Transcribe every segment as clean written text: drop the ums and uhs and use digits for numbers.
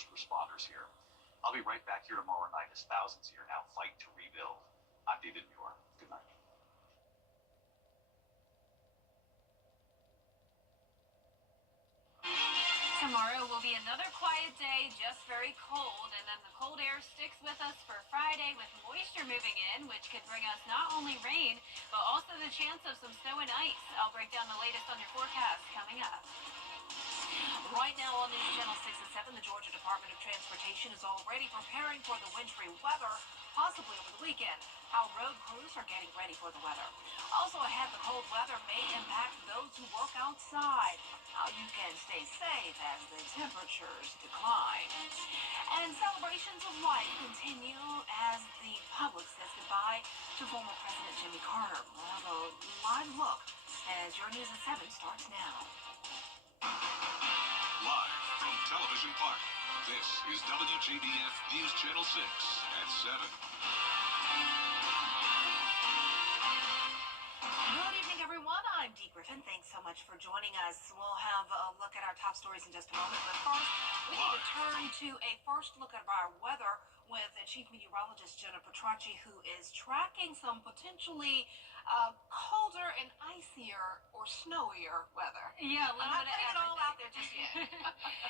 first responders here. I'll be right back here tomorrow night as thousands here now fight to rebuild. I'm David Muir. Good night. Tomorrow will be another quiet day, just very cold, and then the cold air sticks with us for Friday with moisture moving in, which could bring us not only rain, but also the chance of some snow and ice. I'll break down the latest on your forecast coming up. Right now on News Channel 6 and 7, the Georgia Department of Transportation is already preparing for the wintry weather, possibly over the weekend. How road crews are getting ready for the weather. Also ahead, the cold weather may impact those who work outside. How you can stay safe as the temperatures decline. And celebrations of life continue as the public says goodbye to former President Jimmy Carter. We'll have a live look as your News at 7 starts now. Live from Television Park, this is WJBF News Channel 6 at 7. Good evening, everyone. I'm Dee Griffin. Thanks so much for joining us. We'll have a look at our top stories in just a moment, but first, we need to turn to a first look at our weather with Chief Meteorologist Jenna Petracci, who is tracking some potentially colder and icier or snowier weather. Yeah, a little I'm not bit of putting it all everything. out there just yet.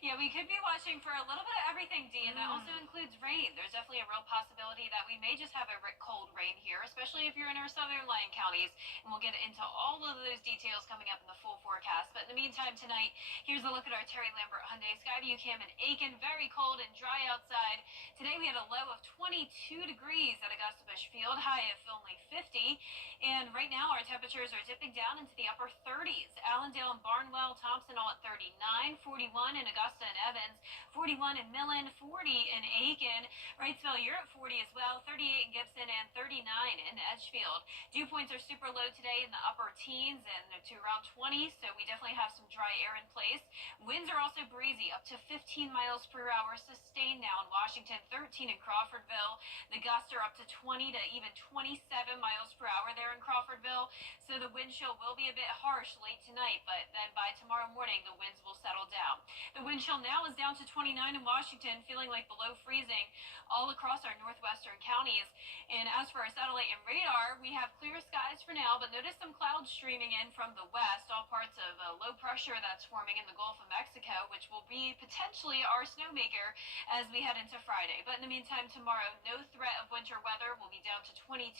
Yeah, we could be watching for a little bit of everything, Dee, and that also includes rain. There's definitely a real possibility that we may just have a cold rain here, especially if you're in our southern line counties, and we'll get into all of those details coming up in the full forecast. But in the meantime, tonight, here's a look at our Terry Lambert Hyundai Skyview Cam in Aiken. Very cold and dry outside. Today we had a low of 22 degrees at Augusta Busch Field, high of only 50. And right now our temperatures are dipping down into the upper 30s. Allendale and Barnwell, Thompson all at 39, 41 in Augusta and Evans, 41 in Millen, 40 in Aiken. Wrightsville, you're at 40 as well, 38 in Gibson, and 39 in Edgefield. Dew points are super low today in the upper teens and to around 20, so we definitely have some dry air in place. Winds are also breezy, up to 15 miles per hour, sustained now in Washington, 13 in Crawfordville. The gusts are up to 20 to even 27 miles per hour there in Crawfordville, so the wind chill will be a bit harsh late tonight, but then by tomorrow morning the winds will settle down. The wind chill now is down to 29 in Washington, feeling like below freezing all across our northwestern counties. And as for our satellite and radar, we have clear skies for now, but notice some clouds streaming in from the west, all parts of low pressure that's forming in the Gulf of Mexico, which will be potentially our snowmaker as we head into Friday. But in the meantime, tomorrow, no threat of winter weather. Will be down to 22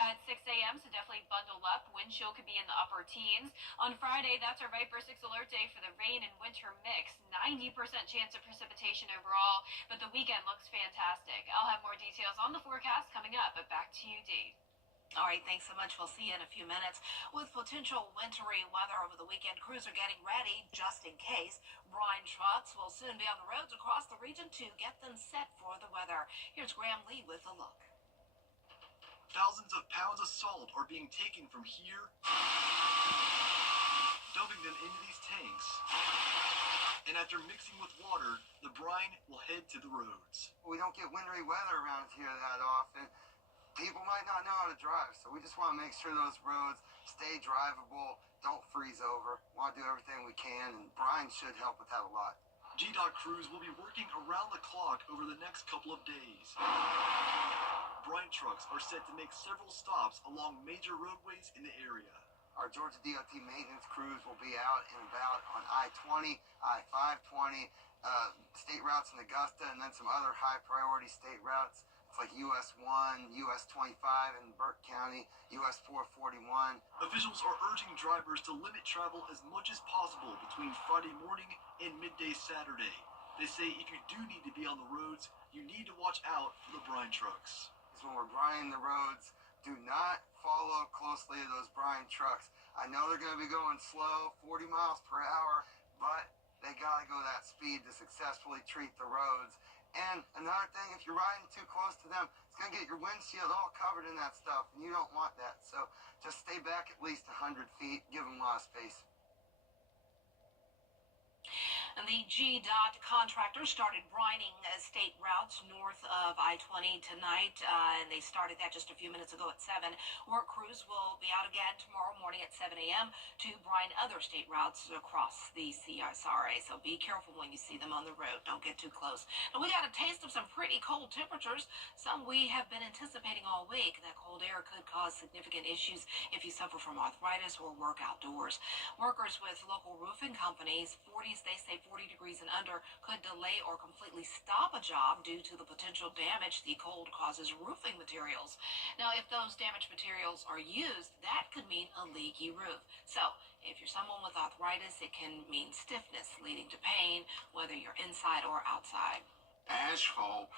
at 6 a.m., so definitely bundle up. Wind chill could be in the upper teens. On Friday, that's our Viper 6 alert day for the rain and winter mix. 90% chance of precipitation overall, but the weekend looks fantastic. I'll have more details on the forecast coming up, but back to you, Dee. All right, thanks so much. We'll see you in a few minutes. With potential wintry weather over the weekend, crews are getting ready just in case. Brine trucks will soon be on the roads across the region to get them set for the weather. Here's Graham Lee with a look. Thousands of pounds of salt are being taken from here, dumping them into these tanks. And after mixing with water, the brine will head to the roads. We don't get wintry weather around here that often. People might not know how to drive, so we just want to make sure those roads stay drivable, don't freeze over. We want to do everything we can, and brine should help with that a lot. GDOT crews will be working around the clock over the next couple of days. Brine trucks are set to make several stops along major roadways in the area. Our Georgia DOT maintenance crews will be out and about on I-20, I-520, state routes in Augusta, and then some other high-priority state routes. It's like US 1, US 25 in Burke County, US 441. Officials are urging drivers to limit travel as much as possible between Friday morning and midday Saturday. They say if you do need to be on the roads, you need to watch out for the brine trucks. When we're brining the roads, do not follow closely to those brine trucks. I know they're going to be going slow, 40 miles per hour, but they got to go that speed to successfully treat the roads. And another thing, if you're riding too close to them, it's going to get your windshield all covered in that stuff, and you don't want that. So just stay back at least 100 feet, give them a lot of space. And the GDOT contractor started brining state routes north of I-20 tonight, and they started that just a few minutes ago at 7. Work crews will be out again tomorrow morning at 7 a.m. to brine other state routes across the CSRA. So be careful when you see them on the road. Don't get too close. And we got a taste of some pretty cold temperatures, some we have been anticipating all week. That cold air could cause significant issues if you suffer from arthritis or work outdoors. Workers with local roofing companies, 40s, they say 40 degrees and under, could delay or completely stop a job due to the potential damage the cold causes roofing materials. Now, if those damaged materials are used, that could mean a leaky roof. So, if you're someone with arthritis, it can mean stiffness leading to pain, whether you're inside or outside. Asphalt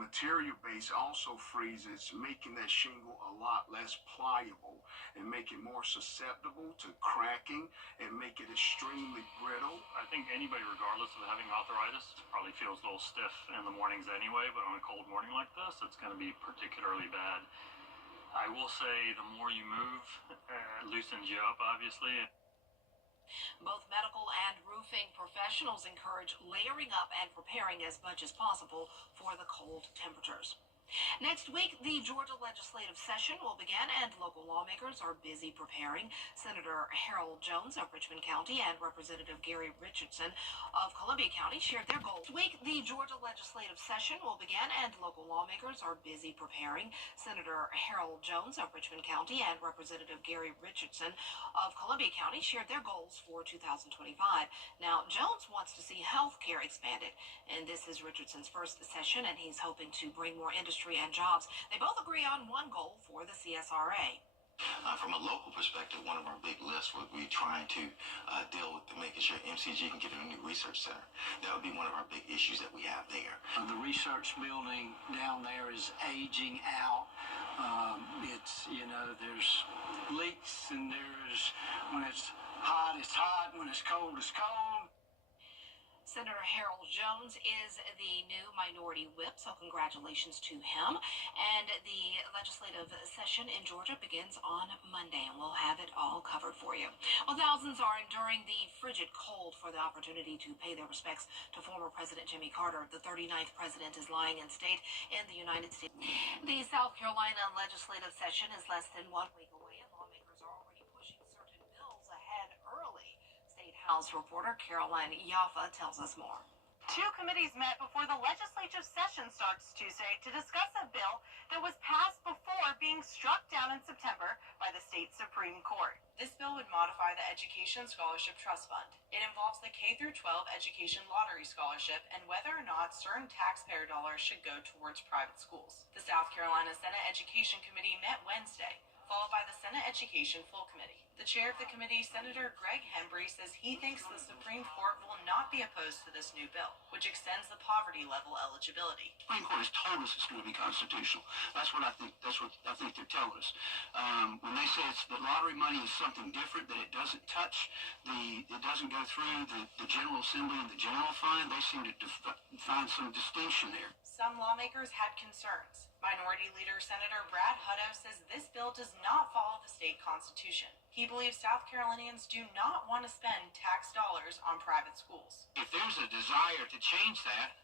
material base also freezes, making that shingle a lot less pliable and make it more susceptible to cracking and make it extremely brittle. I think anybody, regardless of having arthritis, probably feels a little stiff in the mornings anyway, but on a cold morning like this, it's going to be particularly bad. I will say the more you move, loosens you up, obviously. Both medical and roofing professionals encourage layering up and preparing as much as possible for the cold temperatures. Next week, the Georgia legislative session will begin, and local lawmakers are busy preparing. Senator Harold Jones of Richmond County and Representative Gary Richardson of Columbia County shared their goals. Next week, the Georgia legislative session will begin, and local lawmakers are busy preparing. Senator Harold Jones of Richmond County and Representative Gary Richardson of Columbia County shared their goals for 2025. Now, Jones wants to see health care expanded, and this is Richardson's first session, and he's hoping to bring more industry and jobs. They both agree on one goal for the CSRA. From a local perspective, one of our big lists would be trying to deal with making sure MCG can get a new research center. That would be one of our big issues that we have there. The research building down there is aging out. It's, there's leaks, and when it's hot, when it's cold, it's cold. Senator Harold Jones is the new minority whip, so congratulations to him. And the legislative session in Georgia begins on Monday, and we'll have it all covered for you. Well, thousands are enduring the frigid cold for the opportunity to pay their respects to former President Jimmy Carter. The 39th president is lying in state in the United States. The South Carolina legislative session is less than 1 week away, and lawmakers are already pushing certain bills ahead early. House reporter Caroline Yaffa tells us more. Two committees met before the legislative session starts Tuesday to discuss a bill that was passed before being struck down in September by the state Supreme Court. This bill would modify the Education Scholarship Trust Fund. It involves the K-12 education lottery scholarship and whether or not certain taxpayer dollars should go towards private schools. The South Carolina Senate Education Committee met Wednesday, followed by the Senate Education Full Committee. The chair of the committee, Senator Greg Hembry, says he thinks the Supreme Court will not be opposed to this new bill, which extends the poverty level eligibility. The Supreme Court has told us it's going to be constitutional. That's what I think they're telling us. When they say the lottery money is something different, that it doesn't touch it doesn't go through the General Assembly and the General Fund, they seem to find some distinction there. Some lawmakers had concerns. Minority Leader Senator Brad Hutto says this bill does not follow the state constitution. He believes South Carolinians do not want to spend tax dollars on private schools. If there's a desire to change that,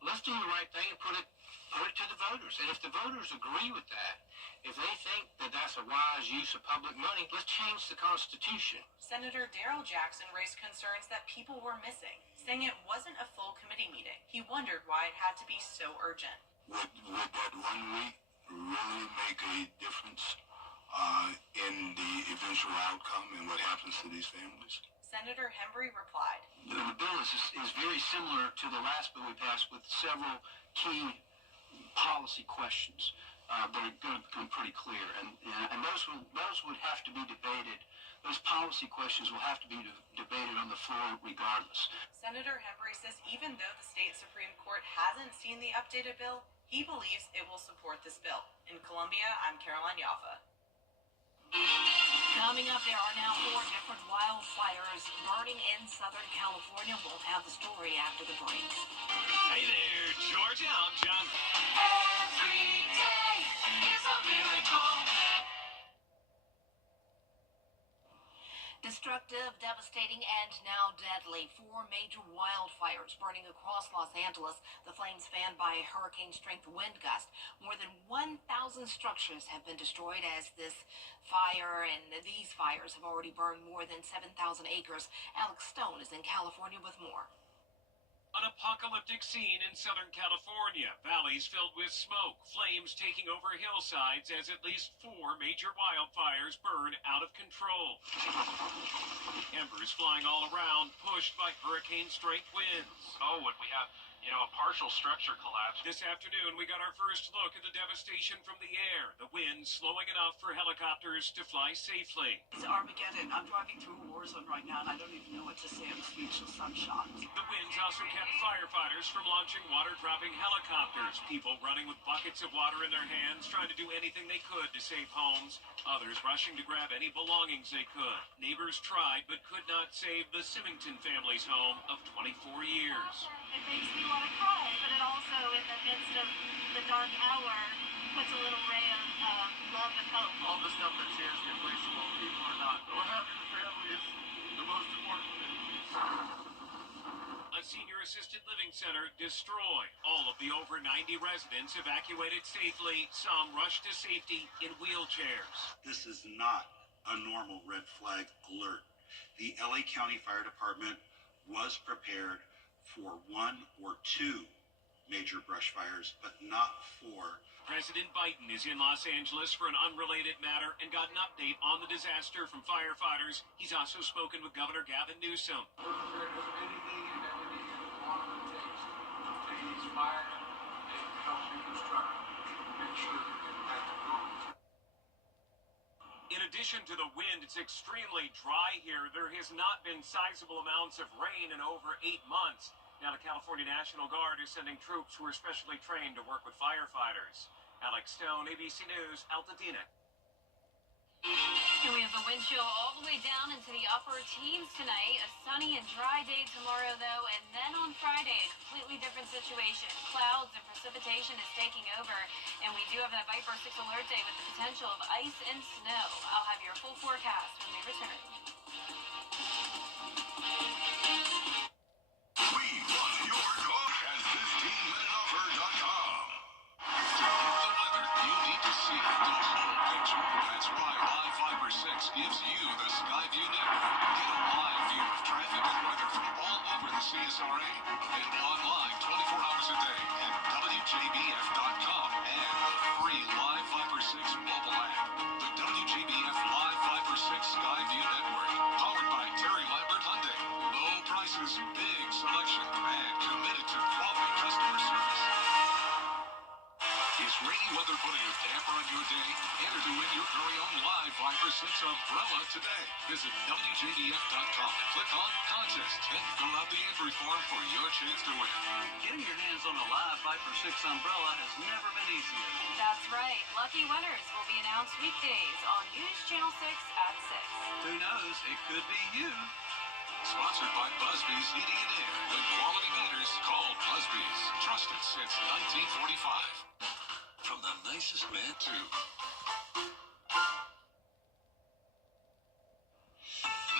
let's do the right thing and put it to the voters. And if the voters agree with that, if they think that that's a wise use of public money, let's change the Constitution. Senator Darrell Jackson raised concerns that people were missing, saying it wasn't a full committee meeting. He wondered why it had to be so urgent. Would that 1 week really make a difference in the eventual outcome and what happens to these families? Senator Hembry replied. The bill is very similar to the last bill we passed, with several key policy questions that are going to become pretty clear, and those would have to be debated. Those policy questions will have to be debated on the floor regardless. Senator Hembry says even though the state Supreme Court hasn't seen the updated bill, he believes it will support this bill. In Columbia, I'm Caroline Yaffa. Coming up, there are now 4 different wildfires burning in Southern California. We'll have the story after the break. Hey there, Georgia. I'm John. Every day is a miracle. Destruction destructive, devastating, and now deadly. 4 major wildfires burning across Los Angeles. The flames fanned by a hurricane-strength wind gust. More than 1,000 structures have been destroyed as this fire and these fires have already burned more than 7,000 acres. Alex Stone is in California with more. An apocalyptic scene in Southern California. Valleys filled with smoke, flames taking over hillsides as at least 4 major wildfires burn out of control. Embers flying all around, pushed by hurricane-strength winds. Oh, and we have, a partial structure collapse. This afternoon, we got our first look at the devastation from the air. The wind slowing enough for helicopters to fly safely. It's Armageddon. I'm driving through a war zone right now, and I don't even know what to say. I'm speechless. I'm shocked. The winds also kept firefighters from launching water-dropping helicopters. People running with buckets of water in their hands, trying to do anything they could to save homes. Others rushing to grab any belongings they could. Neighbors tried, but could not save the Symington family's home of 24 years. It makes me want to cry, but it also, in the midst of the dark hour, puts a little ray of love and hope. All the stuff that tears get wasteful, people are not. What happened to family is the most important thing. A senior assisted living center destroyed. All of the over 90 residents evacuated safely. Some rushed to safety in wheelchairs. This is not a normal red flag alert. The LA County Fire Department was prepared for 1 or 2 major brush fires, but not 4. President Biden is in Los Angeles for an unrelated matter and got an update on the disaster from firefighters. He's also spoken with Governor Gavin Newsom. We're prepared for anything and everything it takes to take these fires and help reconstruct and make sure that we get back to normal. In addition to the wind, it's extremely dry here. There has not been sizable amounts of rain in over 8 months. Now the California National Guard is sending troops who are specially trained to work with firefighters. Alex Stone, ABC News, Altadena. And we have the wind chill all the way down into the upper teens tonight. A sunny and dry day tomorrow, though, and then on Friday, a completely different situation. Clouds and precipitation is taking over, and we do have that Viper 6 alert day with the potential of ice and snow. I'll have your full forecast when we return. We want your call at 15minuteoffer.com. To get the weather you need to see the whole picture. That's why Live Fiber 6 gives you the Skyview network. Get a live view of traffic and weather from all over the CSRA. Available online 24 hours a day at WJBF.com and the free Live Fiber 6 mobile app. The WJBF Live Fiber 6 Skyview network. Powered by Terry Lambert Hyundai. Low prices, big selection, and committed to quality customer service. Is rainy weather putting a damper on your day? Enter to win your very own Live Viper 6 umbrella today. Visit WJBF.com, click on Contest, and fill out the entry form for your chance to win. Getting your hands on a live Viper 6 umbrella has never been easier. That's right. Lucky winners will be announced weekdays on News Channel 6 at 6. Who knows? It could be you. Sponsored by Busby's Heating and Air. When quality matters, call Busby's. Trusted since 1945. From the nicest man to...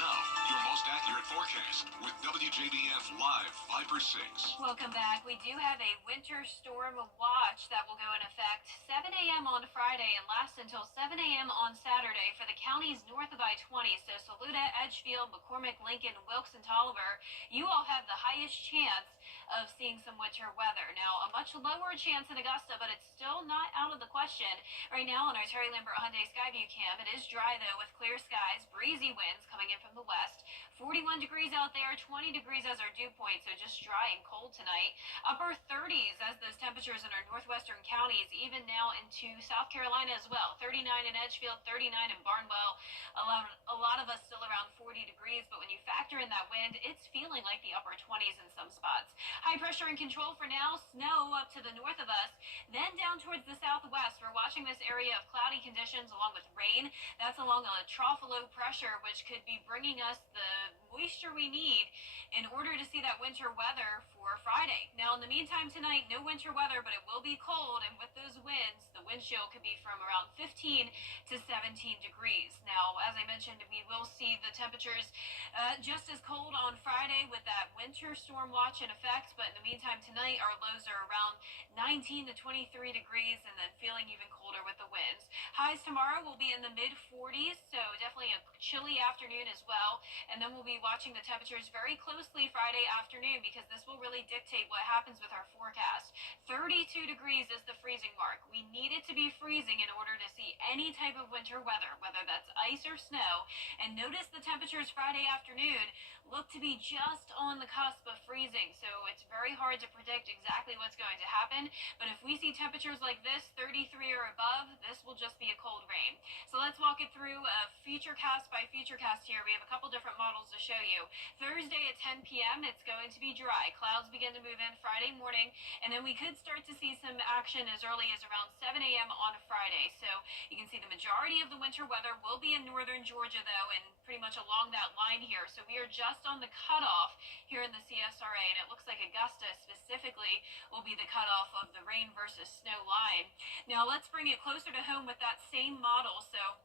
Now, your most accurate forecast with WJBF Live Viper 6. Welcome back. We do have a winter storm watch that will go in effect 7 a.m. on Friday and last until 7 a.m. on Saturday for the counties north of I-20. So Saluda, Edgefield, McCormick, Lincoln, Wilkes, and Tolliver, you all have the highest chance of seeing some winter weather. Now, a much lower chance in Augusta, but it's still not out of the question. Right now on our Terry Lambert Hyundai Skyview cam, it is dry, though, with clear skies, breezy winds coming in from the west. 41 degrees out there, 20 degrees as our dew point, so just dry and cold tonight. Upper 30s as those temperatures in our northwestern counties, even now into South Carolina as well. 39 in Edgefield, 39 in Barnwell. A lot of us still around 40 degrees, but when you factor in that wind, it's feeling like the upper 20s in some spots. High pressure in control for now, snow up to the north of us. Then down towards the southwest, we're watching this area of cloudy conditions along with rain. That's along a trough of low pressure, which could be bringing us the moisture we need in order to see that winter weather for Friday. Now, in the meantime tonight, no winter weather, but it will be cold, and with those winds, the the wind chill could be from around 15 to 17 degrees. Now, as I mentioned, we will see the temperatures just as cold on Friday with that winter storm watch in effect, but in the meantime tonight our lows are around 19 to 23 degrees and then feeling even colder with the winds. Highs tomorrow will be in the mid 40s, so definitely a chilly afternoon as well, and then we'll be watching the temperatures very closely Friday afternoon because this will really dictate what happens with our forecast. 32 degrees is the freezing mark. We need it to be freezing in order to see any type of winter weather, whether that's ice or snow. And notice the temperatures Friday afternoon look to be just on the cusp of freezing, so it's very hard to predict exactly what's going to happen. But if we see temperatures like this, 33 or above, this will just be a cold rain. So let's walk it through feature cast by feature cast here. We have a couple different models to show you. Thursday at 10 p.m. it's going to be dry. Clouds begin to move in Friday morning, and then we could start to see some action as early as around 7 a.m. on Friday. So you can see the majority of the winter weather will be in northern Georgia, though, and pretty much along that line here. So we are just on the cutoff here in the CSRA, and it looks like Augusta specifically will be the cutoff of the rain versus snow line. Now let's bring it closer to home with that same model. So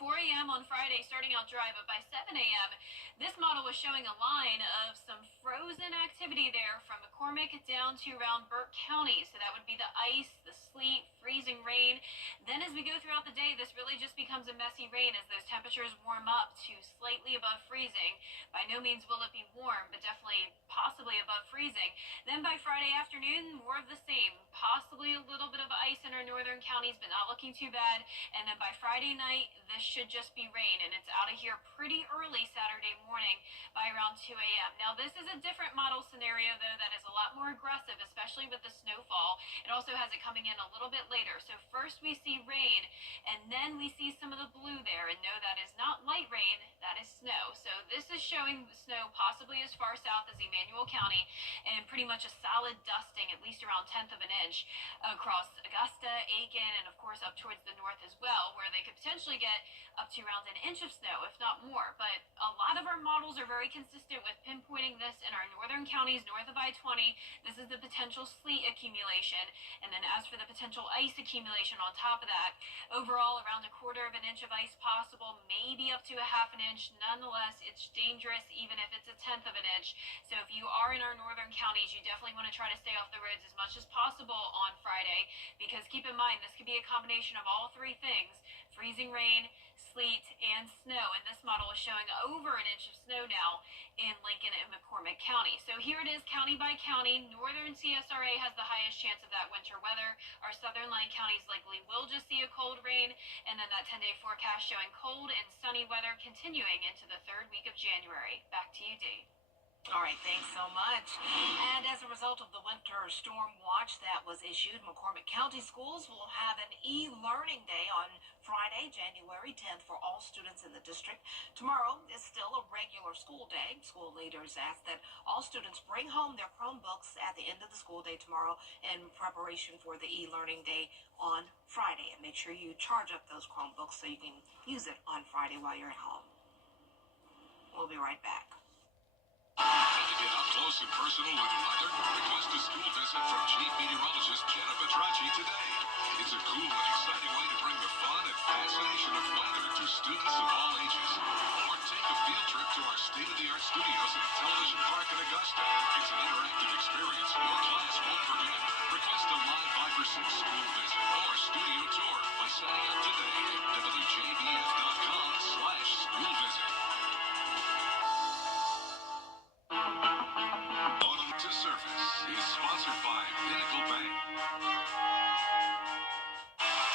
4 a.m. on Friday, starting out dry, but by 7 a.m., this model was showing a line of some frozen activity there from McCormick down to around Burke County. So that would be the ice, the sleet, freezing rain. Then as we go throughout the day, this really just becomes a messy rain as those temperatures warm up to slightly above freezing. By no means will it be warm, but definitely possibly above freezing. Then by Friday afternoon, more of the same. Possibly a little bit of ice in our northern counties, but not looking too bad. And then by Friday night, this should just be rain, and it's out of here pretty early Saturday morning by around 2 a.m. Now, this is a different model scenario, though, that is a lot more aggressive, especially with the snowfall. It also has it coming in a little bit later. So first we see rain, and then we see some of the blue there, and no, that is not light rain, that is snow. So this is showing snow possibly as far south as Emmanuel County, and pretty much a solid dusting, at least around 1/10 of an inch across Augusta, Aiken, and of course up towards the north as well, where they could potentially get up to around 1 inch of snow, if not more. But a lot of our models are very consistent with pinpointing this in our northern counties north of I-20. This is the potential sleet accumulation. And then as for the potential ice accumulation on top of that, overall around 1/4 of an inch of ice possible, maybe up to 1/2 an inch. Nonetheless, it's dangerous even if it's 1/10 of an inch. So if you are in our northern counties, you definitely want to try to stay off the roads as much as possible on Friday, because keep in mind, this could be a combination of all three things: freezing rain, sleet, and snow. And this model is showing over 1 inch of snow now in Lincoln and McCormick County. So here it is county by county. Northern CSRA has the highest chance of that winter weather. Our southern line counties likely will just see a cold rain, and then that 10-day forecast showing cold and sunny weather continuing into the 3rd week of January. Back to you, Dee. All right, thanks so much. And as a result of the winter storm watch that was issued, McCormick County schools will have an e-learning day on Friday, January 10th for all students in the district. Tomorrow is still a regular school day. School leaders ask that all students bring home their Chromebooks at the end of the school day tomorrow in preparation for the e-learning day on Friday. And make sure you charge up those Chromebooks so you can use it on Friday while you're at home. We'll be right back. Want to get up close and personal with the weather? Request a school visit from Chief Meteorologist Jenna Petracci today. It's a cool and exciting way to bring the fun and fascination of weather to students of all ages. Or take a field trip to our state-of-the-art studios at the Television Park in Augusta. It's an interactive experience your class won't forget. Request a live 5 for 6 school visit or studio tour by signing up today at WJBF.com/school visit. To Surface is sponsored by Pinnacle Bank.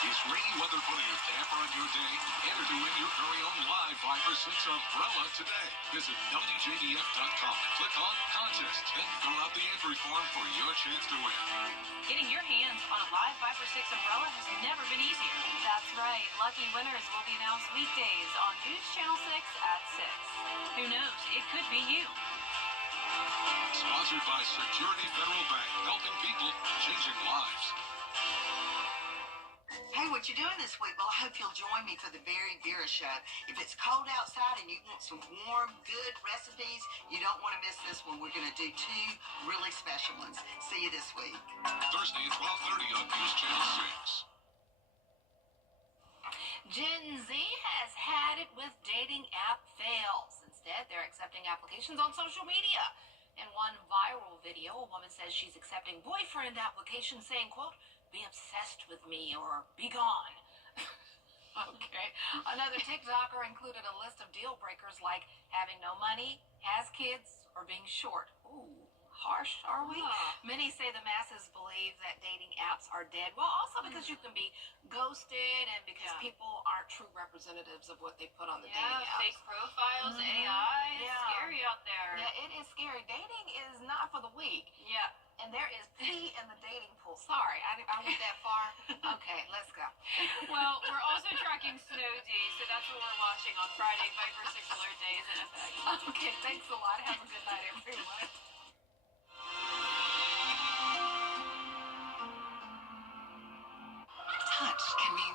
Is rainy weather putting a damper on your day? Enter to win your very own live 5 for 6 umbrella today. Visit WJBF.com and click on Contest and fill out the entry form for your chance to win. Getting your hands on a live 5 for 6 umbrella has never been easier. That's right. Lucky winners will be announced weekdays on News Channel 6 at 6. Who knows? It could be you. Sponsored by Security Federal Bank, helping people, changing lives. Hey, what you doing this week? Well, I hope you'll join me for the Very Vera Show. If it's cold outside and you want some warm, good recipes, you don't want to miss this one. We're going to do 2 really special ones. See you this week. Thursday at 12:30 on News Channel 6. Gen Z has had it with dating app fails. Instead, they're accepting applications on social media. In one viral video, a woman says she's accepting boyfriend applications saying, quote, be obsessed with me or be gone. Okay. Another TikToker included a list of deal breakers like having no money, has kids, or being short. Ooh, harsh, are we? Many say the masses believe that dating apps are dead. Well, also because you can be ghosted and because people aren't true representatives of what they put on the dating apps. Fake profiles, AI. It's scary out there. Yeah, it is scary. Dating is not for the weak. Yeah. And there is pee in the dating pool. Sorry, I went that far. Okay, let's go. Well, we're also tracking snow days, so that's what we're watching on Friday. 5 or 6 alert days in effect. Okay, thanks a lot. Have a good night, everyone. Touch can mean